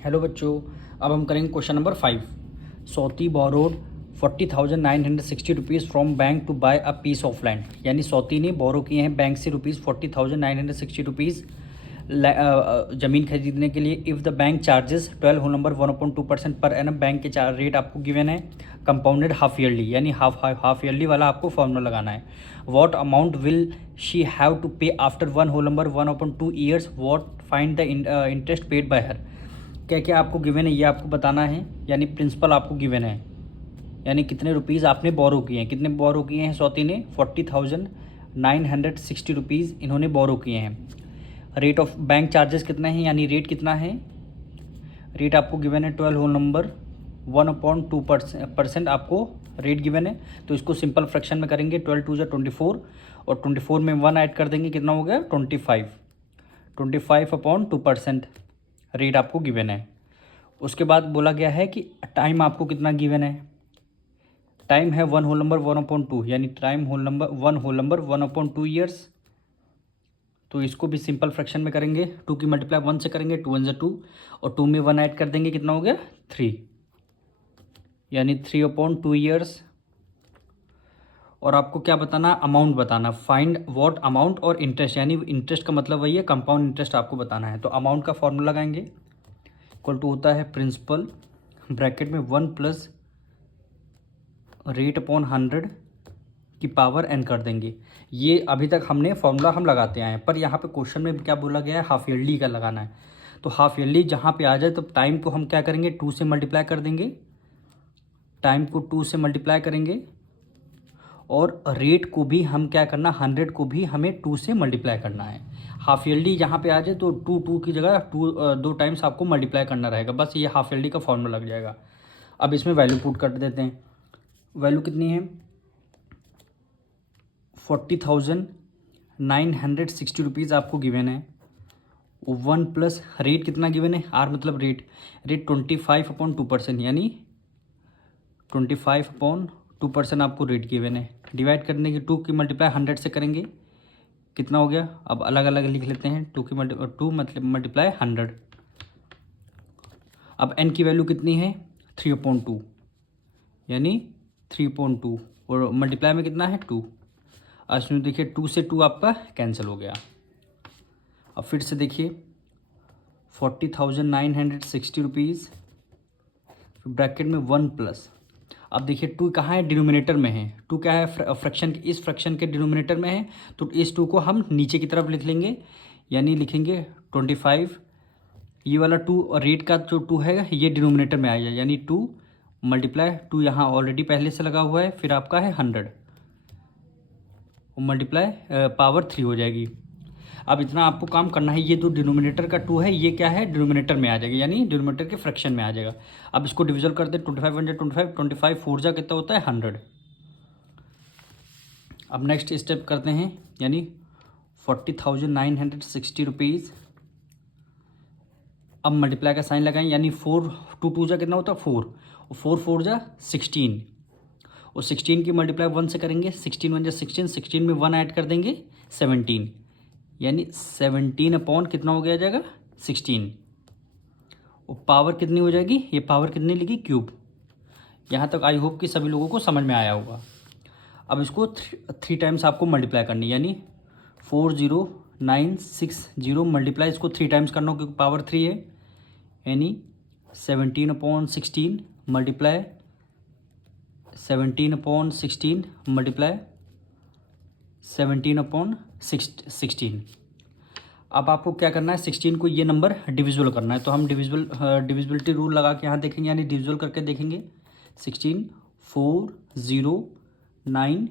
Hello बच्चों, अब हम करेंगे question number 5। Sauti borrowed 40,960 rupees from bank to buy a piece of land. यानी सौती ने बोरो किए हैं बैंक से रुपीज़ 40,960 रुपीज़ ज़मीन खरीदने के लिए। If the bank charges 12 whole number 1/2% per annum. Bank के रेट आपको गिवन है कंपाउंडेड हाफ ईयरली, यानी हाफ ईयरली वाला आपको फॉर्मूला लगाना है। What amount will she have to pay after 1 whole number 1/2 years. What find the interest paid by her. क्या क्या आपको गिवन है ये आपको बताना है, यानी प्रिंसिपल आपको गिवन है, यानी कितने रुपीज़ आपने बोरो किए हैं। कितने बोरो किए हैं सौती ने? 40,960 रुपीज़ इन्होंने बोरो किए हैं। रेट ऑफ बैंक चार्जेस कितना है, यानी रेट कितना है? रेट आपको गिवन है 12 होल नंबर 1/2% आपको रेट गिवन है। तो इसको सिंपल फ्रैक्शन में करेंगे। 12 2 24 और 24 में 1 ऐड कर देंगे, कितना हो गया? 25/2% रेट आपको गिवन है। उसके बाद बोला गया है कि टाइम आपको कितना गिवन है। टाइम है 1 होल नंबर 1/2, यानी time whole number 1 whole number 1/2 years. तो इसको भी सिंपल फ्रैक्शन में करेंगे। 2 की मल्टीप्लाई 1 से करेंगे, 2 1 2 और 2 में 1 ऐड कर देंगे, कितना हो गया? 3, यानी 3/2 ईयर्स। और आपको क्या बताना? अमाउंट बताना। फाइंड व्हाट अमाउंट और इंटरेस्ट, यानी इंटरेस्ट का मतलब वही है, कंपाउंड इंटरेस्ट आपको बताना है। तो अमाउंट का फॉर्मूला लगाएंगे, इक्वल टू होता है प्रिंसिपल ब्रैकेट में 1 प्लस रेट अपॉन 100 की पावर n कर देंगे। ये अभी तक हमने फॉर्मूला हम लगाते आए हैं, पर यहाँ पे क्वेश्चन में क्या बोला गया है? हाफ ईयरली का लगाना है। तो हाफ ईयरली जहाँ पे आ जाए तो टाइम को हम क्या करेंगे? 2 से मल्टीप्लाई कर देंगे। टाइम को 2 से मल्टीप्लाई करेंगे और रेट को भी हम क्या करना? 100 को भी हमें 2 से मल्टीप्लाई करना है। हाफ ईयरली जहाँ पे आ जाए तो 2 की जगह 2 टाइम्स आपको मल्टीप्लाई करना रहेगा। बस ये हाफ ईयरली का फॉर्मूला लग जाएगा। अब इसमें वैल्यू पुट कर देते हैं। वैल्यू कितनी है? 40,960 रुपीज़ आपको गिवन है। 1 प्लस रेट कितना गिवन है? आर मतलब रेट। रेट 25/2%, यानी 25/2% आपको रेट गिवन है। डिवाइड करने की 2 की मल्टीप्लाई 100 से करेंगे, कितना हो गया? अब अलग अलग लिख लेते हैं। 2 मतलब मल्टीप्लाई 100। अब n की वैल्यू कितनी है? 3/2, यानी 3/2 और मल्टीप्लाई में कितना है? 2। इसमें देखिए 2 से 2 आपका कैंसिल हो गया। अब फिर से देखिए 40,960 रुपीज़ ब्रैकेट में 1 प्लस। अब देखिए 2 कहाँ है? डिनोमिनेटर में है। 2 क्या है? फ्रैक्शन, इस फ्रैक्शन के डिनोमिनेटर में है। तो इस 2 को हम नीचे की तरफ लिख लेंगे, यानी लिखेंगे 25। ये वाला 2 और रेट का जो 2 है ये डिनोमिनेटर में आएगा, यानी 2 मल्टीप्लाई 2 यहाँ ऑलरेडी पहले से लगा हुआ है, फिर आपका है 100 मल्टीप्लाई पावर 3 हो जाएगी। अब इतना आपको काम करना है। ये जो डिनोमिनेटर का 2 है ये क्या है? डिनोमिनेटर में आ जाएगा, यानी डिनोमिनेटर के फ्रैक्शन में आ जाएगा। अब इसको डिविजल करते हैं। 25 1 25, 25 4 जा कितना होता है? 100। अब नेक्स्ट स्टेप करते हैं, यानी 40,960 रुपीज़। अब मल्टीप्लाई का साइन लगाएं, यानी 4 2 2 जा कितना होता है? 4 और 4 4 जा 16 और 16 की मल्टीप्लाई 1 से करेंगे। 16 1 जा 16, 16 में 1 ऐड कर देंगे 17, यानी 17 अपॉन कितना हो गया जाएगा? 16। और पावर कितनी हो जाएगी? ये पावर कितनी लिखी? क्यूब। यहाँ तक आई होप कि सभी लोगों को समझ में आया होगा। अब इसको 3 टाइम्स आपको मल्टीप्लाई करनी, यानी 40,960 मल्टीप्लाई इसको 3 टाइम्स करना हो क्योंकि पावर 3 है, यानी 17/16 मल्टीप्लाई 17/16 मल्टीप्लाई 17/16। अब आपको क्या करना है? 16 को ये नंबर डिविजिबल करना है। तो हम डिविजिबिलिटी रूल लगा के यहाँ देखेंगे, यानी डिविजिबल करके देखेंगे। 16 4 0 9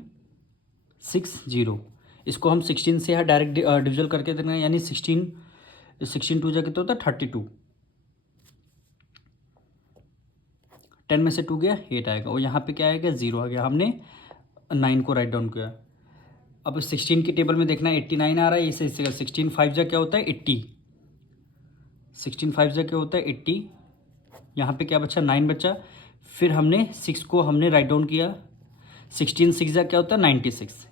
6 0। इसको हम 16 से यहाँ डायरेक्ट डिविजिबल करके देना है, यानी 16 2 जा कितना होता है? 32। 10 में से 2 गया 8 आएगा, और यहाँ पे क्या आएगा? 0 आ गया। हमने 9 को राइट डाउन किया। अब 16 की टेबल में देखना है 89 आ रहा है। इसे 16 5 जा क्या होता है? 80। 16 5 जा क्या होता है? 80। यहाँ पे क्या बचा? 9 बचा। फिर हमने 6 को हमने राइट डाउन किया। 16 6 जा क्या होता है? 96।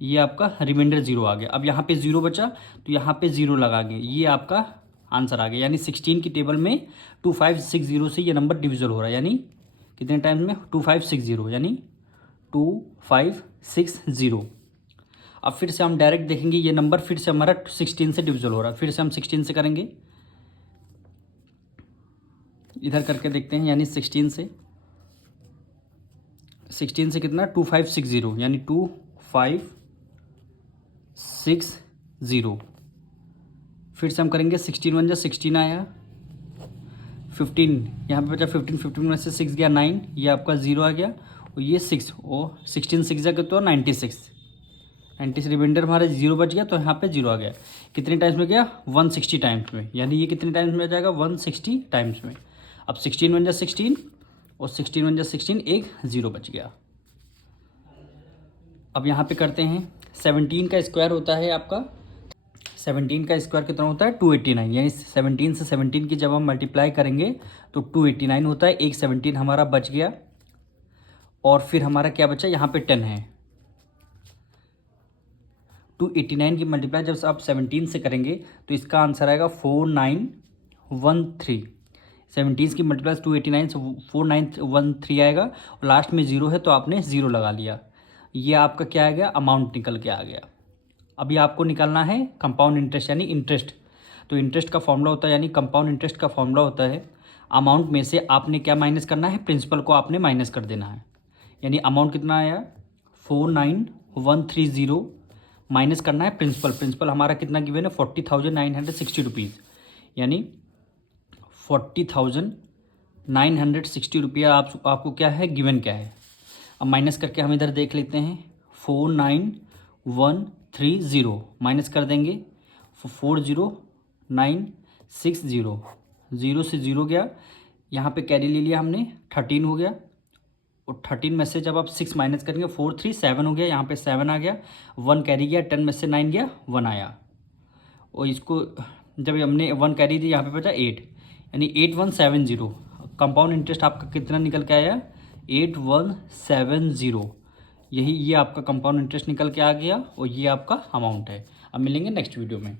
ये आपका रिमाइंडर 0 आ गया। अब यहाँ पे 0 बचा तो यहाँ पे 0 लगाएंगे, ये आपका आंसर आ गया। यानी 16 की टेबल में 2560 से ये नंबर डिविजल हो रहा है, यानी कितने टाइम्स में 2560, यानी 2560। अब फिर से हम डायरेक्ट देखेंगे ये नंबर फिर से हमारा 16 से डिविजल हो रहा है। फिर से हम 16 से करेंगे, इधर करके देखते हैं। यानी 16 से कितना 2560, यानी 2560। फिर से हम करेंगे 16 1 जा 16 आया, 15 यहाँ पे बचा 15 में से 6 गया 9, ये आपका 0 आ गया, और ये 6 और 16 6 जा तो 96 रिमाइंडर हमारा 0 बच गया, तो यहाँ पे 0 आ गया। कितने टाइम्स में गया 160 टाइम्स में, यानी ये कितने टाइम्स में आ जाएगा 160 टाइम्स में। अब 16 1 जा 16 और 16 1 जा 16, एक 0 बच गया। अब यहाँ पे करते हैं 17 का स्क्वायर होता है आपका, 17 का स्क्वायर कितना होता है 289, यानी 17 से 17 की जब हम मल्टीप्लाई करेंगे तो 289 होता है। एक 17 हमारा बच गया, और फिर हमारा क्या बचा यहाँ पे 10 है। 289 की मल्टीप्लाई जब आप 17 से करेंगे तो इसका आंसर आएगा 4913। 17 की मल्टीप्लाई 289 से 4913 आएगा, और लास्ट में 0 है तो आपने 0 लगा लिया। ये आपका क्या आ गया, अमाउंट निकल के आ गया। अभी आपको निकालना है कंपाउंड इंटरेस्ट, यानी इंटरेस्ट। तो इंटरेस्ट का फॉर्मूला होता है, यानी कंपाउंड इंटरेस्ट का फॉर्मूला होता है, अमाउंट में से आपने क्या माइनस करना है, प्रिंसिपल को आपने माइनस कर देना है। यानी अमाउंट कितना आया 49130, माइनस करना है प्रिंसिपल हमारा कितना गिवन है 40,960 रुपीज़, यानी 40,960 रुपया आपको क्या है गिवन क्या है। अब माइनस करके हम इधर देख लेते हैं, 49130 माइनस कर देंगे 40960, 0 से 0 गया, यहाँ पे कैरी ले लिया हमने 13 हो गया, और 13 में से जब आप 6 माइनस करेंगे 437 हो गया, यहाँ पे 7 आ गया, 1 कैरी गया, 10 में से 9 गया 1 आया, और इसको जब हमने 1 कैरी दी यहाँ पे बचा 8, यानी 8170। कंपाउंड इंटरेस्ट आपका कितना निकल के आया 8170। ये आपका कंपाउंड इंटरेस्ट निकल के आ गया, और ये आपका अमाउंट है। अब मिलेंगे नेक्स्ट वीडियो में।